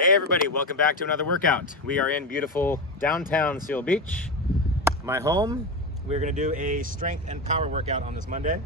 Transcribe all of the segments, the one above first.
Hey everybody, welcome back to another workout. We are in beautiful downtown Seal Beach, my home. We're gonna do a strength and power workout on this Monday.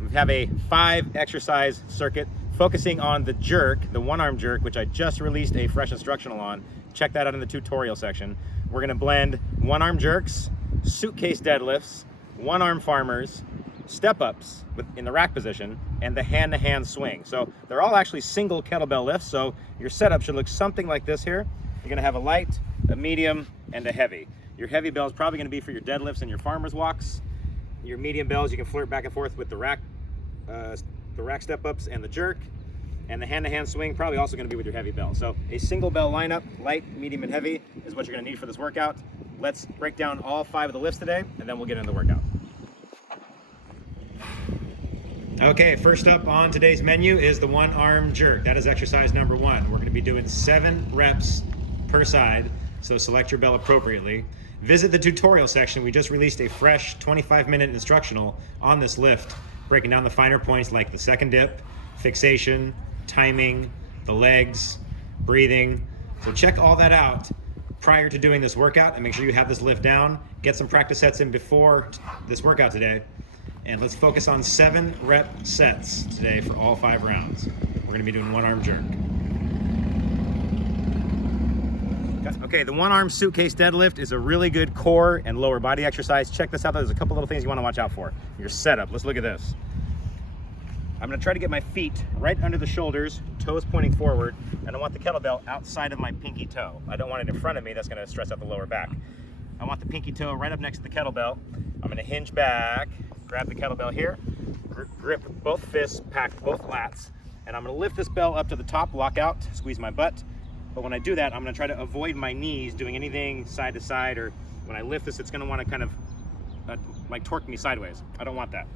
We have a 5 exercise circuit focusing on the jerk, the one arm jerk, which I just released a fresh instructional on. Check that out in the tutorial section. We're gonna blend one arm jerks, suitcase deadlifts, one arm farmers, step ups in the rack position, and the hand-to-hand swing. So they're all actually single kettlebell lifts, so your setup should look something like this here. You're gonna have a light, a medium, and a heavy. Your heavy bell is probably gonna be for your deadlifts and your farmer's walks. Your medium bells, you can flirt back and forth with the rack step ups and the jerk. And the hand-to-hand swing, probably also gonna be with your heavy bell. So a single bell lineup, light, medium, and heavy, is what you're gonna need for this workout. Let's break down all 5 of the lifts today, and then we'll get into the workout. Okay, first up on today's menu is the one arm jerk. That is exercise number 1. We're gonna be doing 7 reps per side, so select your bell appropriately. Visit the tutorial section. We just released a fresh 25-minute instructional on this lift, breaking down the finer points like the second dip, fixation, timing, the legs, breathing. So check all that out prior to doing this workout and make sure you have this lift down. Get some practice sets in before this workout today. And let's focus on 7 rep sets today for all 5 rounds. We're gonna be doing one arm jerk. Okay, the one arm suitcase deadlift is a really good core and lower body exercise. Check this out, there's a couple little things you wanna watch out for. Your setup, let's look at this. I'm gonna try to get my feet right under the shoulders, toes pointing forward, and I want the kettlebell outside of my pinky toe. I don't want it in front of me, that's gonna stress out the lower back. I want the pinky toe right up next to the kettlebell. I'm gonna hinge back, grab the kettlebell here, grip both fists, pack both lats, and I'm gonna lift this bell up to the top, lock out, squeeze my butt. But when I do that, I'm gonna try to avoid my knees doing anything side to side, or when I lift this, it's gonna wanna kind of like torque me sideways. I don't want that.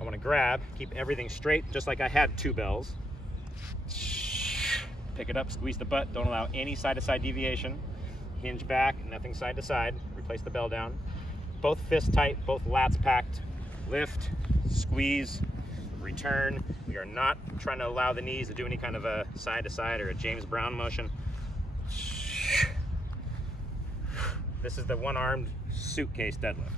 I wanna grab, keep everything straight, just like I had 2 bells. Pick it up, squeeze the butt, don't allow any side to side deviation. Hinge back, nothing side to side, replace the bell down. Both fists tight, both lats packed. Lift, squeeze, return. We are not trying to allow the knees to do any kind of a side to side or a James Brown motion. This is the one armed suitcase deadlift.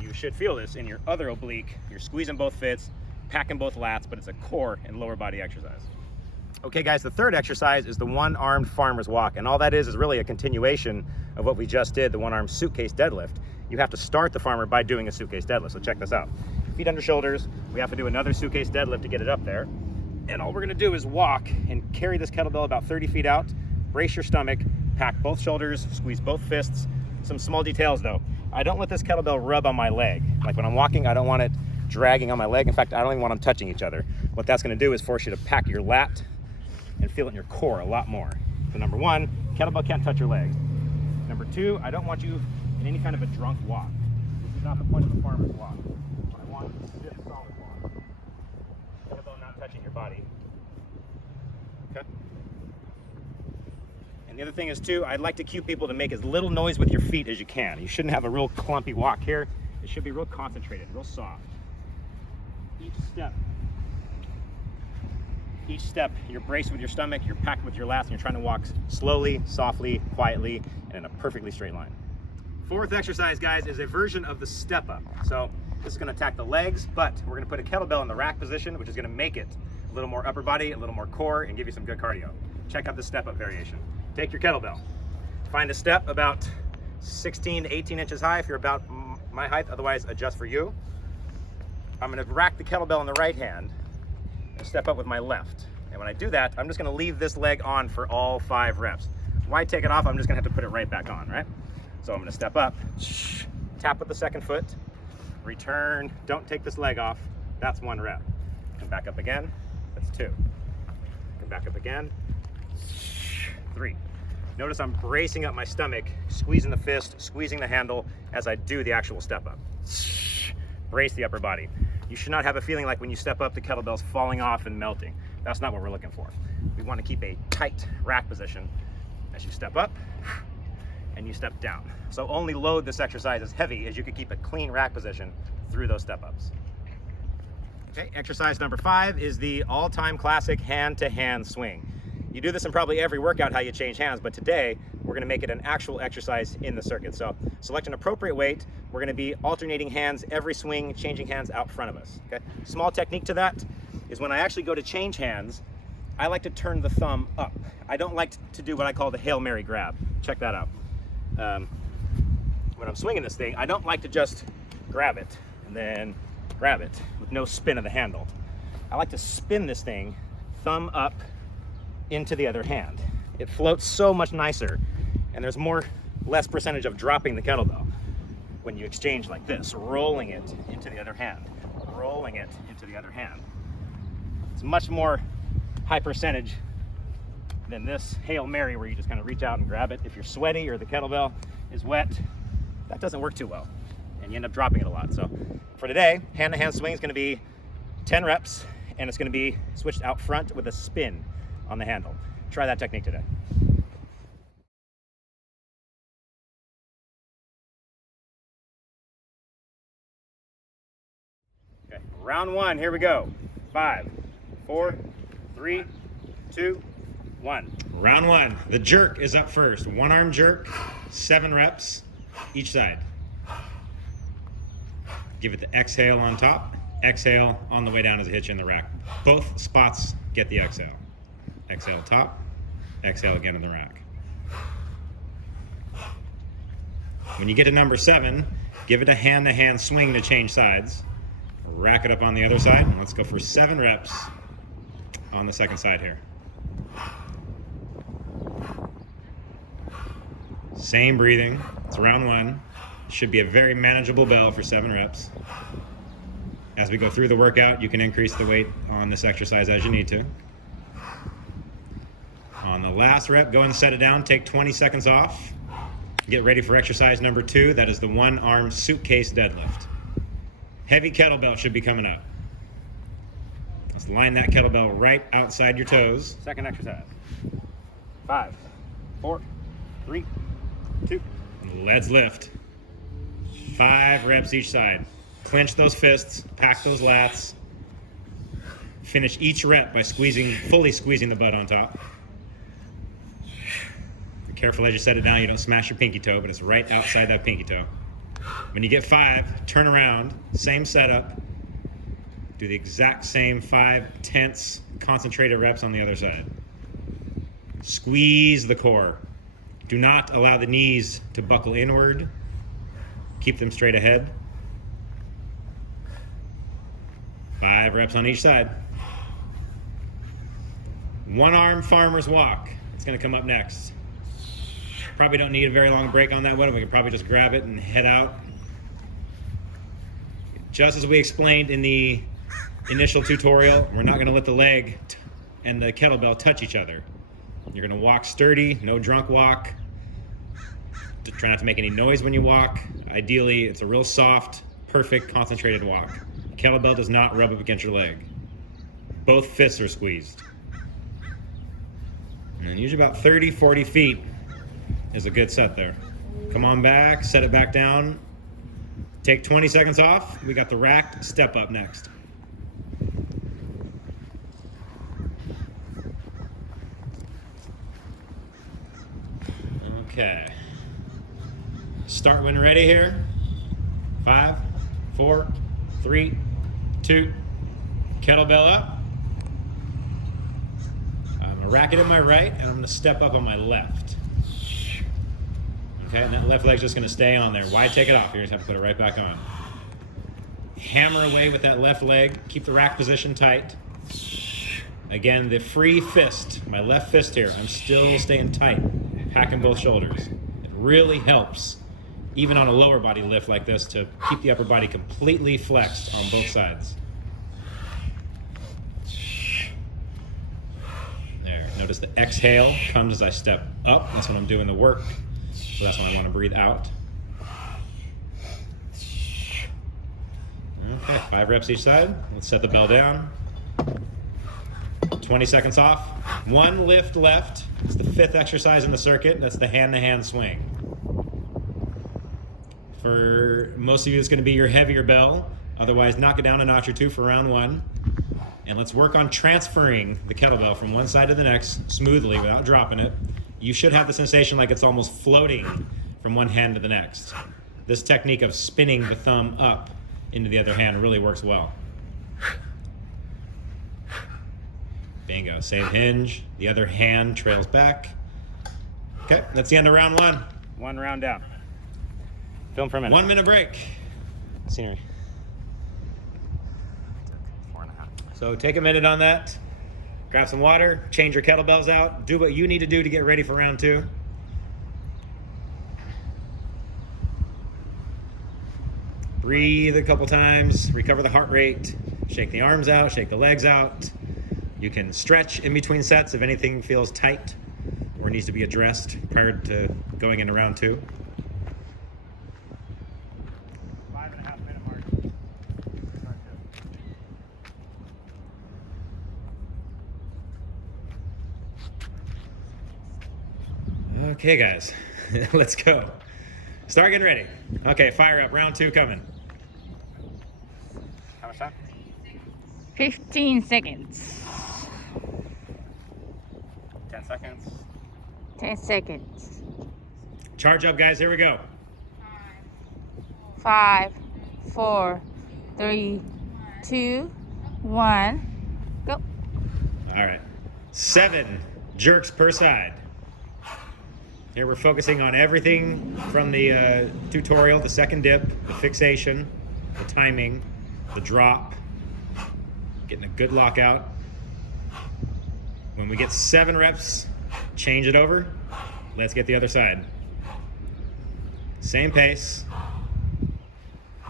You should feel this in your other oblique. You're squeezing both fists, packing both lats, but it's a core and lower body exercise. Okay guys, the third exercise is the one-armed farmer's walk, and all that is really a continuation of what we just did, the one-armed suitcase deadlift. You have to start the farmer by doing a suitcase deadlift, so check this out. Feet under shoulders, we have to do another suitcase deadlift to get it up there. And all we're gonna do is walk and carry this kettlebell about 30 feet out, brace your stomach, pack both shoulders, squeeze both fists. Some small details though. I don't let this kettlebell rub on my leg. Like when I'm walking, I don't want it dragging on my leg. In fact, I don't even want them touching each other. What that's gonna do is force you to pack your lat and feel it in your core a lot more. So number 1, kettlebell can't touch your legs. Number 2, I don't want you in any kind of a drunk walk. This is not the point of the farmer's walk. What I want is a stiff, solid walk. Kettlebell not touching your body. Okay? And the other thing is too, I'd like to cue people to make as little noise with your feet as you can. You shouldn't have a real clumpy walk here. It should be real concentrated, real soft. Each step, you're braced with your stomach, you're packed with your lats, and you're trying to walk slowly, softly, quietly, and in a perfectly straight line. 4th exercise, guys, is a version of the step up. So this is gonna attack the legs, but we're gonna put a kettlebell in the rack position, which is gonna make it a little more upper body, a little more core, and give you some good cardio. Check out the step up variation. Take your kettlebell. Find a step about 16 to 18 inches high if you're about my height, otherwise adjust for you. I'm gonna rack the kettlebell in the right hand, and step up with my left. And when I do that, I'm just gonna leave this leg on for all 5 reps. Why take it off? I'm just gonna have to put it right back on, right? So I'm gonna step up, tap with the second foot, return, don't take this leg off. That's 1 rep. Come back up again, that's 2. Come back up again, 3. Notice I'm bracing up my stomach, squeezing the fist, squeezing the handle as I do the actual step up. Brace the upper body. You should not have a feeling like when you step up, the kettlebell's falling off and melting. That's not what we're looking for. We want to keep a tight rack position as you step up and you step down. So only load this exercise as heavy as you can keep a clean rack position through those step ups. Okay, exercise number 5 is the all-time classic hand-to-hand swing. You do this in probably every workout, how you change hands, but today we're gonna make it an actual exercise in the circuit. So select an appropriate weight. We're gonna be alternating hands every swing, changing hands out front of us, okay? Small technique to that is when I actually go to change hands, I like to turn the thumb up. I don't like to do what I call the Hail Mary grab. Check that out. When I'm swinging this thing, I don't like to just grab it and then grab it with no spin of the handle. I like to spin this thing thumb up into the other hand. It floats so much nicer, and there's less percentage of dropping the kettlebell when you exchange like this, rolling it into the other hand, rolling it into the other hand. It's much more high percentage than this Hail Mary where you just kind of reach out and grab it. If you're sweaty or the kettlebell is wet, that doesn't work too well, and you end up dropping it a lot. So for today, hand-to-hand swing is going to be 10 reps, and it's going to be switched out front with a spin on the handle. Try that technique today. Okay, round one, here we go. 5, 4, 3, 2, 1. Round one, the jerk is up first. One arm jerk, 7 reps each side. Give it the exhale on top, exhale on the way down as a hitch in the rack. Both spots get the exhale. Exhale top, exhale again in the rack. When you get to number 7, give it a hand-to-hand swing to change sides. Rack it up on the other side, and let's go for 7 reps on the second side here. Same breathing. It's round one. Should be a very manageable bell for 7 reps. As we go through the workout, you can increase the weight on this exercise as you need to. On the last rep, go and set it down. Take 20 seconds off. Get ready for exercise number 2. That is the one arm suitcase deadlift. Heavy kettlebell should be coming up. Let's line that kettlebell right outside your toes. Second exercise. 5, 4, 3, 2. Let's lift. 5 reps each side. Clench those fists, pack those lats. Finish each rep by fully squeezing the butt on top. Be careful as you set it down, you don't smash your pinky toe, but it's right outside that pinky toe. When you get 5, turn around, same setup. Do the exact same 5 tense, concentrated reps on the other side. Squeeze the core. Do not allow the knees to buckle inward. Keep them straight ahead. 5 reps on each side. One arm farmer's walk. It's going to come up next. Probably don't need a very long break on that one. We could probably just grab it and head out. Just as we explained in the initial tutorial, we're not going to let the leg and the kettlebell touch each other. You're going to walk sturdy, no drunk walk. Try not to make any noise when you walk. Ideally, it's a real soft, perfect, concentrated walk. Kettlebell does not rub up against your leg. Both fists are squeezed. And usually about 30, 40 feet is a good set there. Come on back, set it back down. Take 20 seconds off. We got the racked step up next. Okay. Start when ready here. 5, 4, 3, 2. Kettlebell up. I'm going to rack it in my right, and I'm going to step up on my left. Okay, and that left leg's just going to stay on there. Why take it off? You're going to have to put it right back on. Hammer away with that left leg. Keep the rack position tight. Again, the free fist, my left fist here, I'm still staying tight, packing both shoulders. It really helps, even on a lower body lift like this, to keep the upper body completely flexed on both sides. There, notice the exhale comes as I step up. That's when I'm doing the work, so that's when I want to breathe out. Okay, 5 reps each side. Let's set the bell down. 20 seconds off. 1 lift left. It's the 5th exercise in the circuit. That's the hand-to-hand swing. For most of you, it's going to be your heavier bell. Otherwise, knock it down a notch or 2 for round 1. And let's work on transferring the kettlebell from one side to the next smoothly without dropping it. You should have the sensation like it's almost floating from one hand to the next. This technique of spinning the thumb up into the other hand really works well. Bingo, same hinge. The other hand trails back. Okay, that's the end of round one. One round down. Film for a minute. 1 minute break. Scenery. 4.5. So take a minute on that. Grab some water, change your kettlebells out, do what you need to do to get ready for round two. Breathe a couple times, recover the heart rate, shake the arms out, shake the legs out. You can stretch in between sets if anything feels tight or needs to be addressed prior to going into round two. 5.5 minute mark. Okay, guys, let's go. Start getting ready. Okay, fire up. Round two coming. How much time? 15 seconds. 10 seconds. 10 seconds. Charge up, guys. Here we go. 5, 4, 3, 2, 1. Go. All right. 7 jerks per side. Here we're focusing on everything from the tutorial, the second dip, the fixation, the timing, the drop, getting a good lockout. When we get 7 reps, change it over. Let's get the other side. Same pace.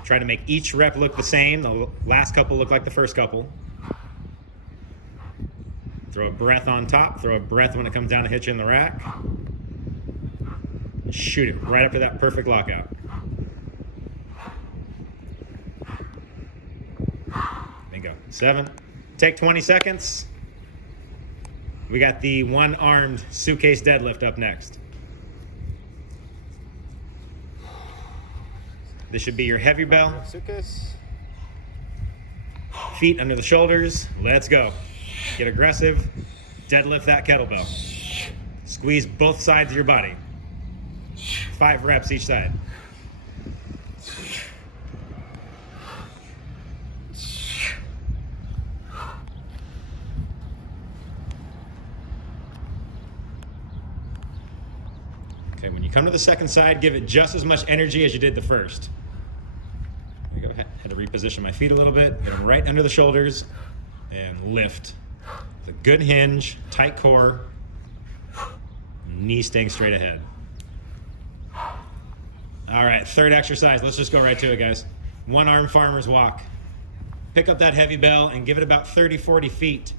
Try to make each rep look the same. The last couple look like the first couple. Throw a breath on top. Throw a breath when it comes down to hit you in the rack. Shoot it right up to that perfect lockout. Bingo. 7. Take 20 seconds. We got the one-armed suitcase deadlift up next. This should be your heavy bell. Suitcase. Feet under the shoulders. Let's go. Get aggressive. Deadlift that kettlebell. Squeeze both sides of your body. 5 reps each side. Okay, when you come to the second side, give it just as much energy as you did the first. Here we go. Had to reposition my feet a little bit. Get them right under the shoulders and lift. With a good hinge, tight core, knee staying straight ahead. All right, third exercise. Let's just go right to it, guys. One arm farmer's walk. Pick up that heavy bell and give it about 30, 40 feet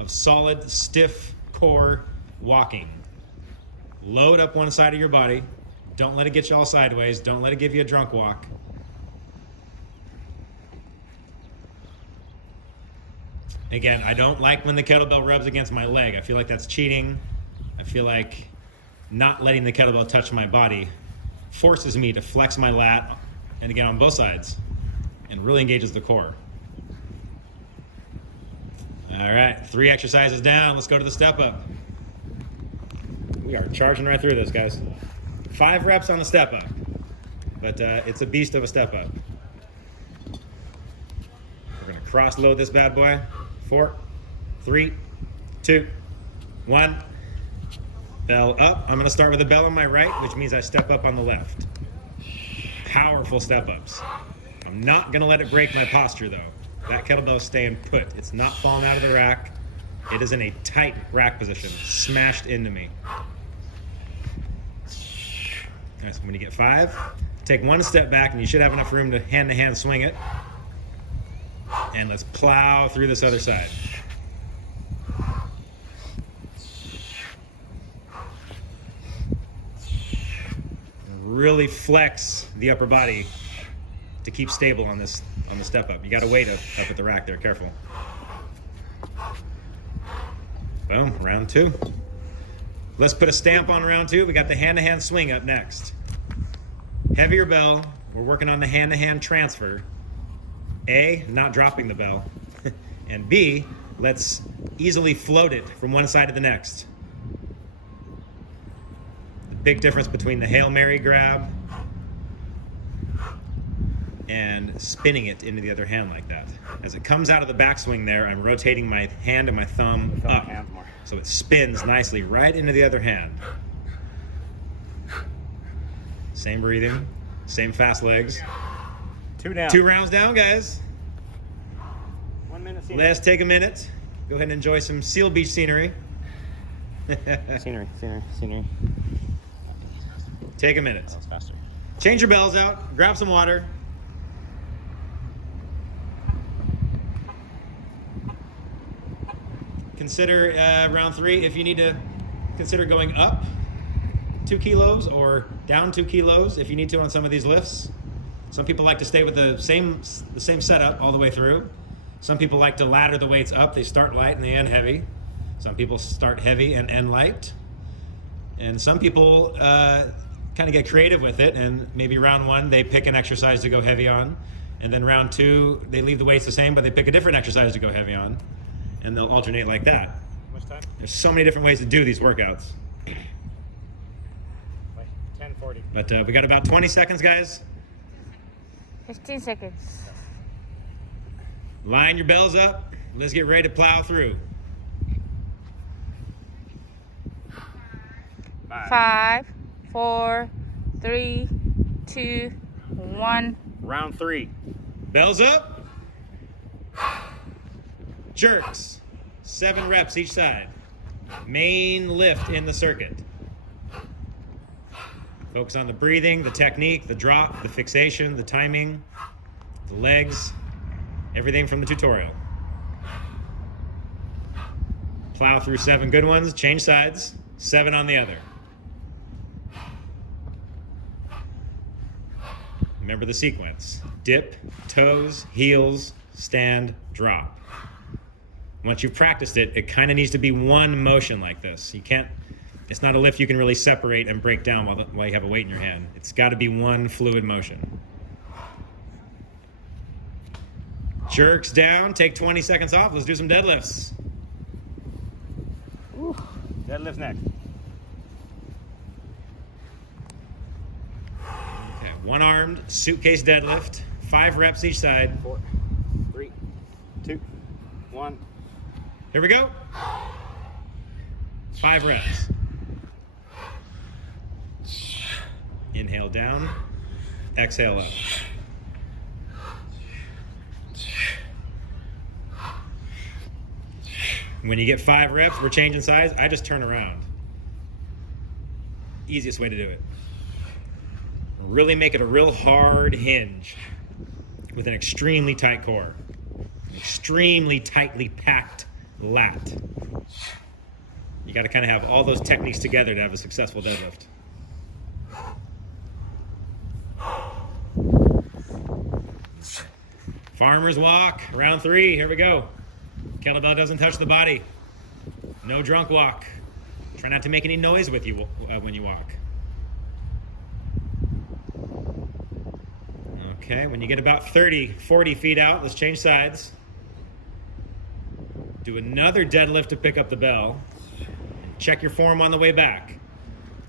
of solid, stiff core walking. Load up one side of your body. Don't let it get you all sideways. Don't let it give you a drunk walk. Again, I don't like when the kettlebell rubs against my leg. I feel like that's cheating. I feel like not letting the kettlebell touch my body forces me to flex my lat, and again on both sides, and really engages the core. All right, 3 exercises down. Let's go to the step up. We are charging right through this, guys. 5 reps on the step up, but it's a beast of a step up. We're gonna cross load this bad boy. 4, 3, 2, 1. Bell up. I'm gonna start with a bell on my right, which means I step up on the left. Powerful step ups. I'm not gonna let it break my posture though. That kettlebell is staying put. It's not falling out of the rack. It is in a tight rack position, smashed into me. Nice. When you get 5, take 1 step back and you should have enough room to hand swing it. And let's plow through this other side. Really flex the upper body to keep stable on the step up. You got to weight up at the rack there. Careful. Boom. Round 2. Let's put a stamp on round 2. We got the hand-to-hand swing up next. Heavier bell. We're working on the hand-to-hand transfer. A, not dropping the bell. And B, let's easily float it from one side to the next. The big difference between the Hail Mary grab and spinning it into the other hand like that. As it comes out of the backswing there, I'm rotating my hand and my thumb up. So it spins nicely right into the other hand. Same breathing, same fast legs. 2 down. 2 rounds down, guys. 1 minute scenery. Let's take a minute. Go ahead and enjoy some Seal Beach scenery. Scenery. Take a minute. That was faster. Change your bells out. Grab some water. Consider round 3 if you need to consider going up 2 kilos or down 2 kilos if you need to on some of these lifts. Some people like to stay with the same setup all the way through. Some people like to ladder the weights up. They start light and they end heavy. Some people start heavy and end light. And some people kind of get creative with it, and maybe round 1 they pick an exercise to go heavy on, and then round 2 they leave the weights the same but they pick a different exercise to go heavy on, and they'll alternate like that. How much time? There's so many different ways to do these workouts. 10:40. But we got about 20 seconds, guys. 15 seconds. Line your bells up. Let's get ready to plow through. 5, 4, 3, 2, 1. Round 3. Bells up. Jerks. 7 reps each side. Main lift in the circuit. Focus on the breathing, the technique, the drop, the fixation, the timing, the legs, everything from the tutorial. Plow through 7 good ones, change sides, 7 on the other. Remember the sequence. Dip, toes, heels, stand, drop. Once you've practiced it, it kind of needs to be one motion like this. You can't, it's not a lift you can really separate and break down while you have a weight in your hand. It's got to be one fluid motion. Jerks down, take 20 seconds off. Let's do some deadlifts. Ooh. Deadlift's next. Okay, 1-armed suitcase deadlift, 5 reps each side. 4, 3, 2, 1. Here we go. 5 reps. Inhale down, exhale up. When you get 5 reps, we're changing sides. I just turn around. Easiest way to do it. Really make it a real hard hinge with an extremely tight core. Extremely tightly packed lat. You got to kind of have all those techniques together to have a successful deadlift. Farmer's walk, round 3, here we go. Kettlebell doesn't touch the body. No drunk walk. Try not to make any noise with you when you walk. Okay, when you get about 30, 40 feet out, let's change sides. Do another deadlift to pick up the bell. Check your form on the way back.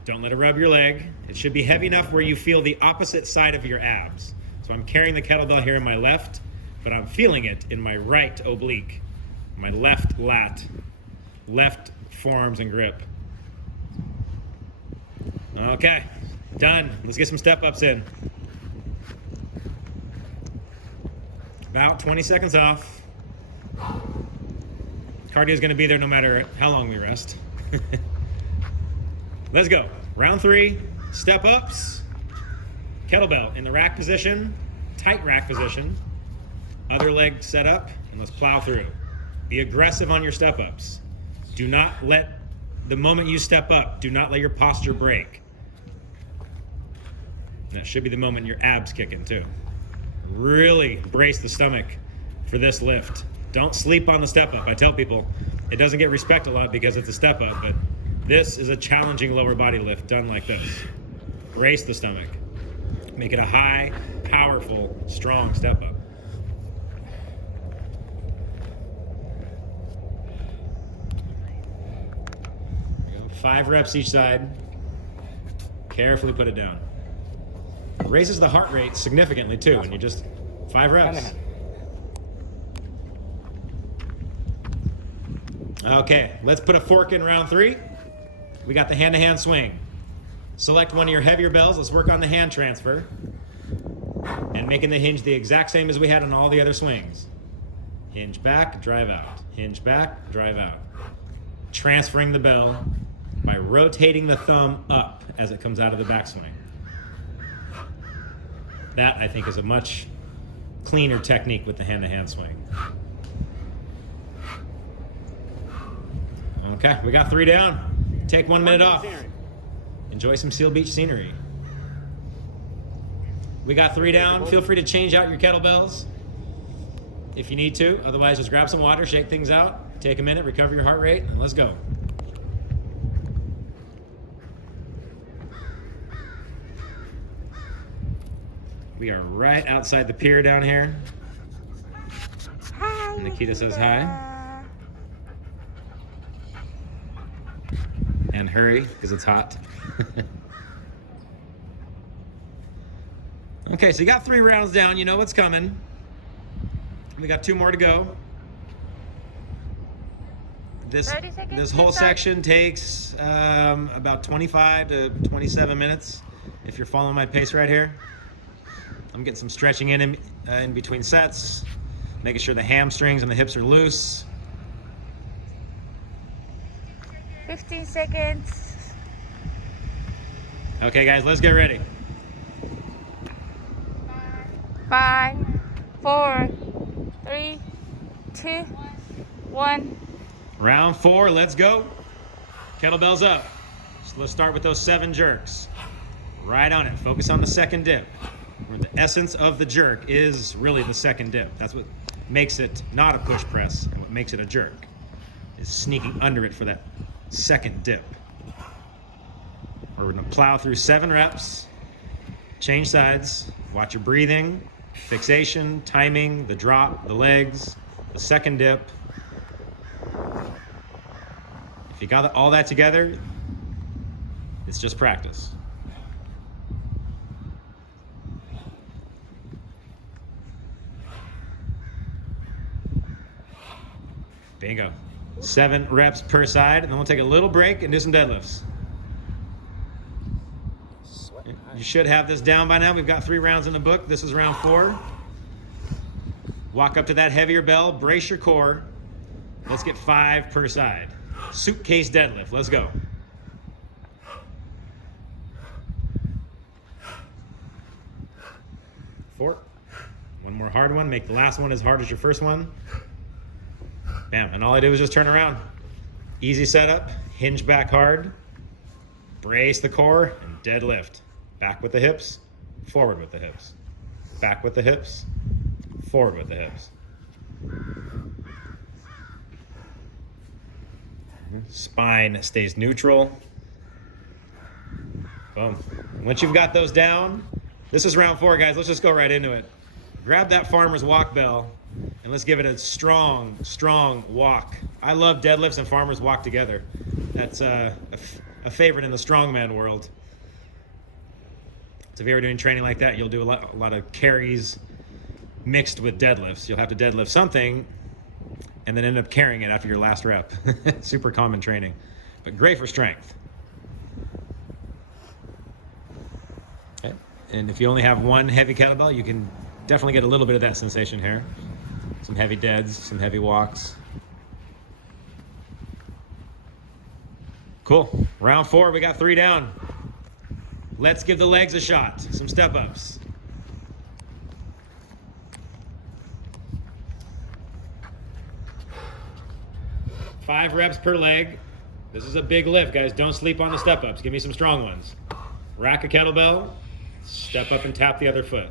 Don't let it rub your leg. It should be heavy enough where you feel the opposite side of your abs. So I'm carrying the kettlebell here in my left, but I'm feeling it in my right oblique, my left lat, left forearms and grip. Okay, done. Let's get some step-ups in. About 20 seconds off. Cardio is going to be there no matter how long we rest. Let's go. Round 3, step-ups. Kettlebell in the rack position, tight rack position. Other leg set up, and let's plow through. Be aggressive on your step-ups. Do not let, the moment you step up, do not let your posture break. And that should be the moment your abs kick in too. Really brace the stomach for this lift. Don't sleep on the step-up. I tell people it doesn't get respect a lot because it's a step-up, but this is a challenging lower body lift done like this. Brace the stomach. Make it a high, powerful, strong step-up. 5 reps each side. Carefully put it down. Raises the heart rate significantly too when you just 5 reps. Okay, let's put a fork in round 3. We got the hand-to-hand swing. Select one of your heavier bells. Let's work on the hand transfer. And making the hinge the exact same as we had on all the other swings. Hinge back, drive out. Hinge back, drive out. Transferring the bell by rotating the thumb up as it comes out of the backswing. That, I think, is a much cleaner technique with the hand-to-hand swing. Okay, we got 3 down. Take 1 minute off. Enjoy some Seal Beach scenery. We got 3 down. Feel free to change out your kettlebells if you need to. Otherwise, just grab some water, shake things out, take a minute, recover your heart rate, and let's go. We are right outside the pier down here. Hi. Nikita says hi. And hurry, because it's hot. Okay, so you got 3 rounds down. You know what's coming. We got 2 more to go. This whole section takes about 25 to 27 minutes if you're following my pace right here. I'm getting some stretching in between sets, making sure the hamstrings and the hips are loose. 15 seconds. Okay, guys, let's get ready. 5, 4, 3, 2, 1. Round 4, let's go. Kettlebells up. So let's start with those 7 jerks. Right on it. Focus on the second dip. Where the essence of the jerk is really the second dip. That's what makes it not a push press, and what makes it a jerk is sneaking under it for that second dip. We're gonna plow through 7 reps, change sides, watch your breathing, fixation, timing, the drop, the legs, the second dip. If you got all that together, it's just practice. Bingo. 7 reps per side, and then we'll take a little break and do some deadlifts. You should have this down by now. We've got 3 rounds in the book. This is round 4. Walk up to that heavier bell, brace your core. Let's get 5 per side. Suitcase deadlift, let's go. Four. One more hard one, make the last one as hard as your first one. Bam, and all I do is just turn around. Easy setup, hinge back hard, brace the core, and deadlift. Back with the hips, forward with the hips. Back with the hips, forward with the hips. Spine stays neutral. Boom. Once you've got those down, this is round 4, guys. Let's just go right into it. Grab that farmer's walk bell, and let's give it a strong, strong walk. I love deadlifts and farmer's walk together. That's a favorite in the strongman world. So if you're ever doing training like that, you'll do a lot of carries mixed with deadlifts. You'll have to deadlift something and then end up carrying it after your last rep. Super common training, but great for strength. Okay. And if you only have one heavy kettlebell, you can definitely get a little bit of that sensation here. Some heavy deads, some heavy walks. Cool. Round 4, we got 3 down. Let's give the legs a shot. Some step ups. Five reps per leg. This is a big lift, guys. Don't sleep on the step ups. Give me some strong ones. Rack a kettlebell, step up and tap the other foot.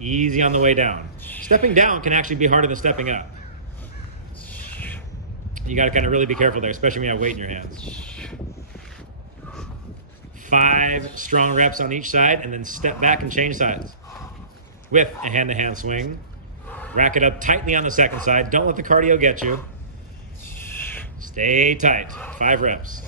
Easy on the way down. Stepping down can actually be harder than stepping up. You got to kind of really be careful there, especially when you have weight in your hands. 5 strong reps on each side, and then step back and change sides with a hand-to-hand swing. Rack it up tightly on the second side. Don't let the cardio get you. Stay tight. 5 reps.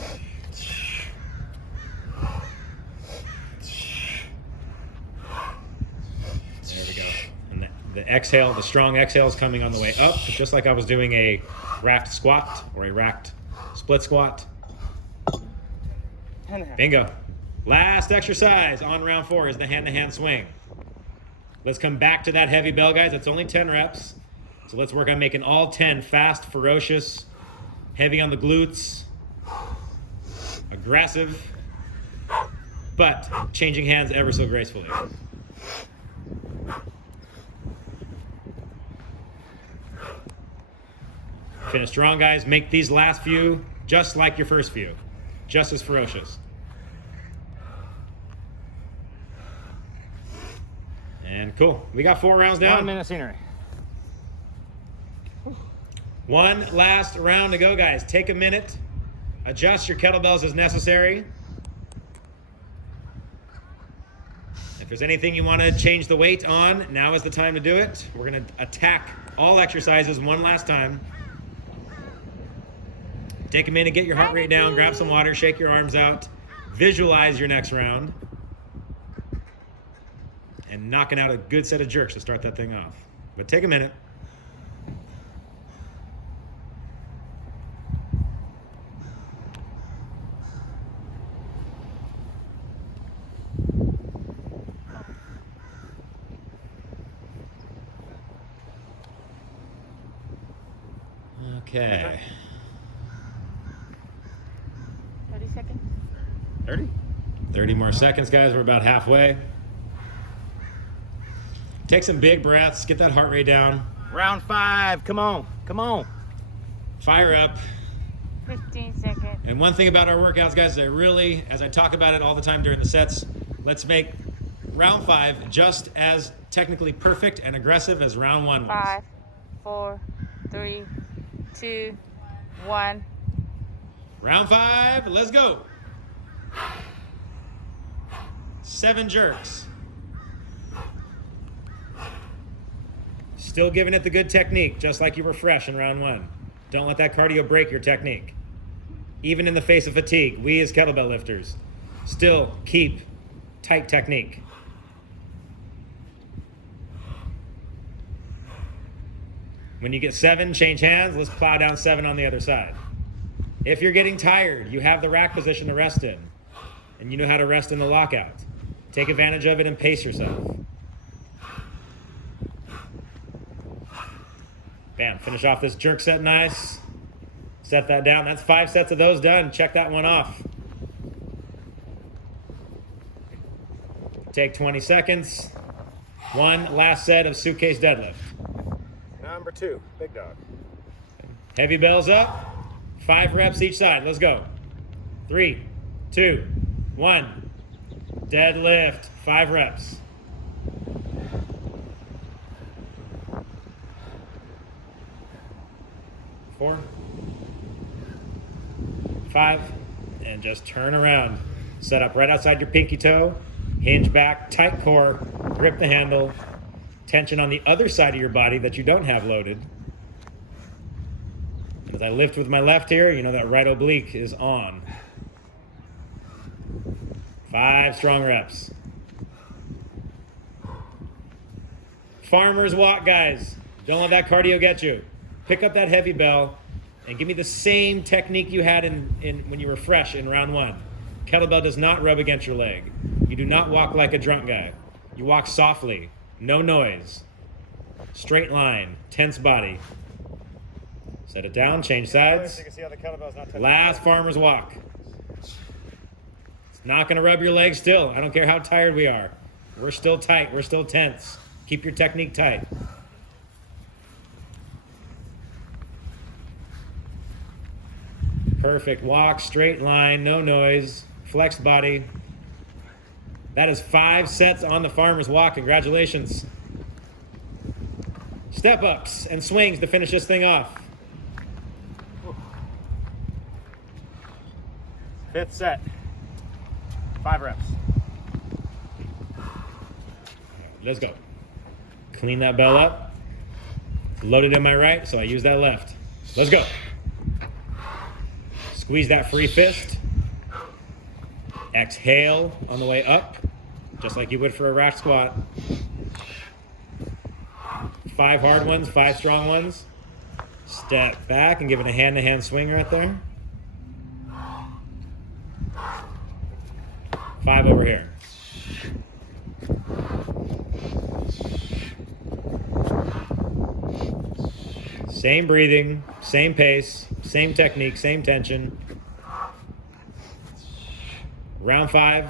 And exhale, the strong exhale is coming on the way up, just like I was doing a racked squat or a racked split squat. Bingo. Last exercise on round 4 is the hand-to-hand swing. Let's come back to that heavy bell, guys. It's only 10 reps. So let's work on making all 10 fast, ferocious, heavy on the glutes, aggressive, but changing hands ever so gracefully. Finish strong, guys. Make these last few just like your first few, just as ferocious. And cool. We got 4 rounds down. 1 minute scenery. One last round to go, guys. Take a minute. Adjust your kettlebells as necessary. If there's anything you want to change the weight on, now is the time to do it. We're going to attack all exercises one last time. Take a minute, get your heart rate down, grab some water, shake your arms out, visualize your next round, and knocking out a good set of jerks to start that thing off. But take a minute. Okay. 30 seconds. 30? 30 more seconds, guys. We're about halfway. Take some big breaths. Get that heart rate down. Round 5. Come on. Come on. Fire up. 15 seconds. And one thing about our workouts, guys, as I talk about it all the time during the sets, let's make round 5 just as technically perfect and aggressive as round 1 was. 5, 4, 3, 2, 1. Round 5, let's go. 7 jerks. Still giving it the good technique, just like you were fresh in round 1. Don't let that cardio break your technique. Even in the face of fatigue, we as kettlebell lifters still keep tight technique. When you get 7, change hands. Let's plow down 7 on the other side. If you're getting tired, you have the rack position to rest in, and you know how to rest in the lockout. Take advantage of it and pace yourself. Bam, finish off this jerk set nice. Set that down. That's 5 sets of those done. Check that one off. Take 20 seconds. One last set of suitcase deadlift. Number 2, big dog. Heavy bells up. 5 reps each side. Let's go. 3, 2, 1. Deadlift. 5 reps. 4, 5, and just turn around. Set up right outside your pinky toe. Hinge back, tight core, grip the handle. Tension on the other side of your body that you don't have loaded. As I lift with my left here, you know that right oblique is on. 5 strong reps. Farmer's walk, guys. Don't let that cardio get you. Pick up that heavy bell and give me the same technique you had in when you were fresh in round 1. Kettlebell does not rub against your leg. You do not walk like a drunk guy. You walk softly, no noise. Straight line, tense body. Set it down, change sides. You can see how the kettlebell's not touching. Last farmer's walk. It's not gonna rub your legs still. I don't care how tired we are. We're still tight, we're still tense. Keep your technique tight. Perfect walk, straight line, no noise, flexed body. That is 5 sets on the farmer's walk. Congratulations. Step ups and swings to finish this thing off. 5th set. 5 reps. Let's go. Clean that bell up. Loaded in my right, so I use that left. Let's go. Squeeze that free fist. Exhale on the way up, just like you would for a rack squat. 5 hard ones, 5 strong ones. Step back and give it a hand-to-hand swing right there. 5 over here. Same breathing, same pace, same technique, same tension. Round 5.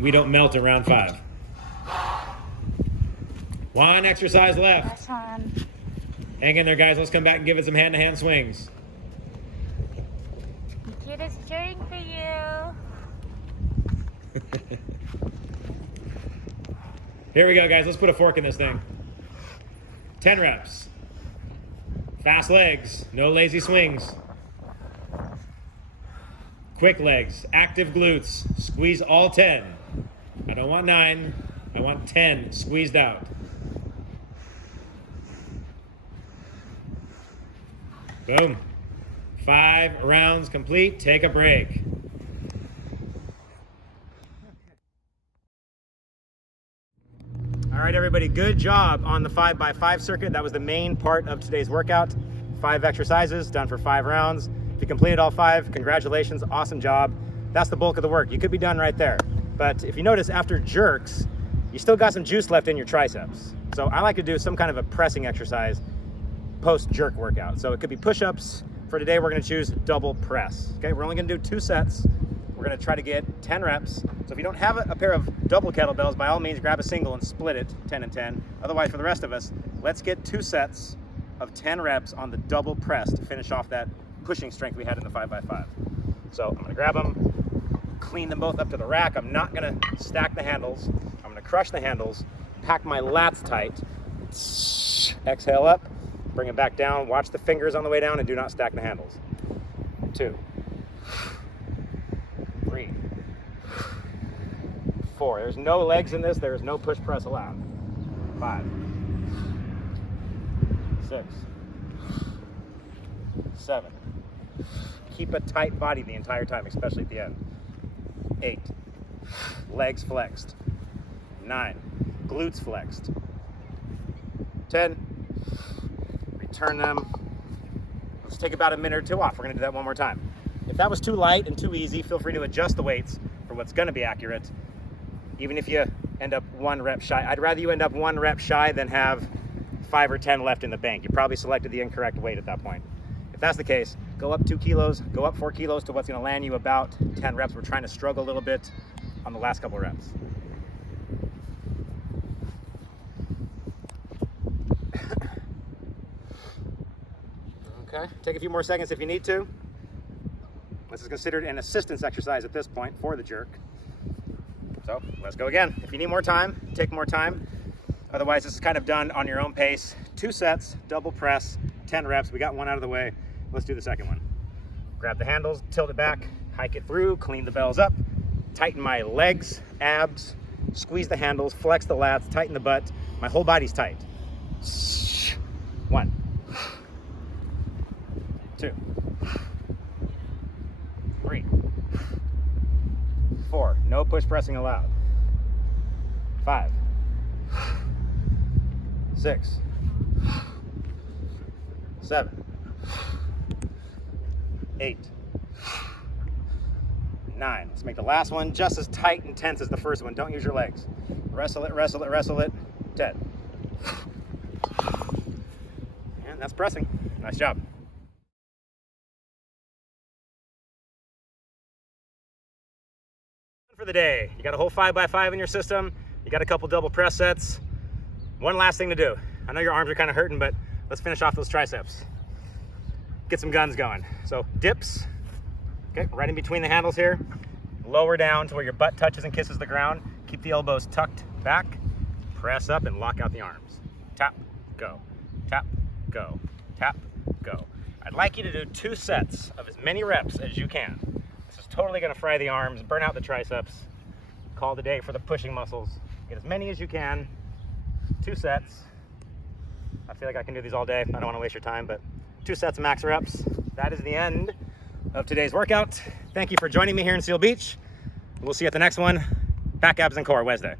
We don't melt at round 5. 1 exercise left. Last one. Hang in there, guys. Let's come back and give it some hand-to-hand swings. Kid is cheering for you. Here we go, guys. Let's put a fork in this thing. 10 reps. Fast legs, no lazy swings. Quick legs, active glutes. Squeeze all 10. I don't want 9. I want 10 squeezed out. Boom. 5 rounds complete. Take a break. All right, everybody, good job on the 5x5 circuit. That was the main part of today's workout. 5 exercises done for 5 rounds. If you completed all 5, congratulations, awesome job. That's the bulk of the work. You could be done right there. But if you notice, after jerks, you still got some juice left in your triceps. So I like to do some kind of a pressing exercise post-jerk workout. So it could be push-ups. For today, we're gonna choose double press. Okay, we're only gonna do 2 sets. We're gonna try to get 10 reps. So if you don't have a pair of double kettlebells, by all means, grab a single and split it 10 and 10. Otherwise, for the rest of us, let's get 2 sets of 10 reps on the double press to finish off that pushing strength we had in the 5x5. So I'm gonna grab them, clean them both up to the rack. I'm not gonna stack the handles. I'm gonna crush the handles, pack my lats tight, exhale up, bring it back down, watch the fingers on the way down, and do not stack the handles. 2, 3, 4. There's no legs in this. There is no push press allowed. 5, 6, 7. Keep a tight body the entire time, especially at the end. 8. Legs flexed. 9. Glutes flexed. 10. Return them. Let's take about a minute or 2 off. We're going to do that one more time. If that was too light and too easy, feel free to adjust the weights for what's going to be accurate. Even if you end up 1 rep shy. I'd rather you end up 1 rep shy than have 5 or 10 left in the bank. You probably selected the incorrect weight at that point. If that's the case, go up 2 kilos, go up 4 kilos to what's going to land you about 10 reps. We're trying to struggle a little bit on the last couple reps. Okay, take a few more seconds if you need to. This is considered an assistance exercise at this point for the jerk. So let's go again. If you need more time, take more time. Otherwise, this is kind of done on your own pace. 2 sets, double press, 10 reps. We got 1 out of the way. Let's do the second one. Grab the handles, tilt it back, hike it through, clean the bells up, tighten my legs, abs, squeeze the handles, flex the lats, tighten the butt. My whole body's tight. 1, 2, 3, 4. No push pressing allowed. 5, 6, 7, 8, 9. Let's make the last one just as tight and tense as the first one. Don't use your legs. Wrestle it, wrestle it, wrestle it. 10. And that's pressing. Nice job. For the day, you got a whole 5x5 in your system. You got a couple double press sets. One last thing to do. I know your arms are kind of hurting, but let's finish off those triceps. Get some guns going. So dips, okay, right in between the handles here. Lower down to where your butt touches and kisses the ground. Keep the elbows tucked back. Press up and lock out the arms. Tap, go, tap, go, tap, go. I'd like you to do 2 sets of as many reps as you can. This is totally gonna fry the arms, burn out the triceps. Call it a day for the pushing muscles. Get as many as you can. 2 sets. I feel like I can do these all day. I don't wanna waste your time, but 2 sets of max reps. That is the end of today's workout. Thank you for joining me here in Seal Beach. We'll see you at the next one. Back, abs, and core Wednesday.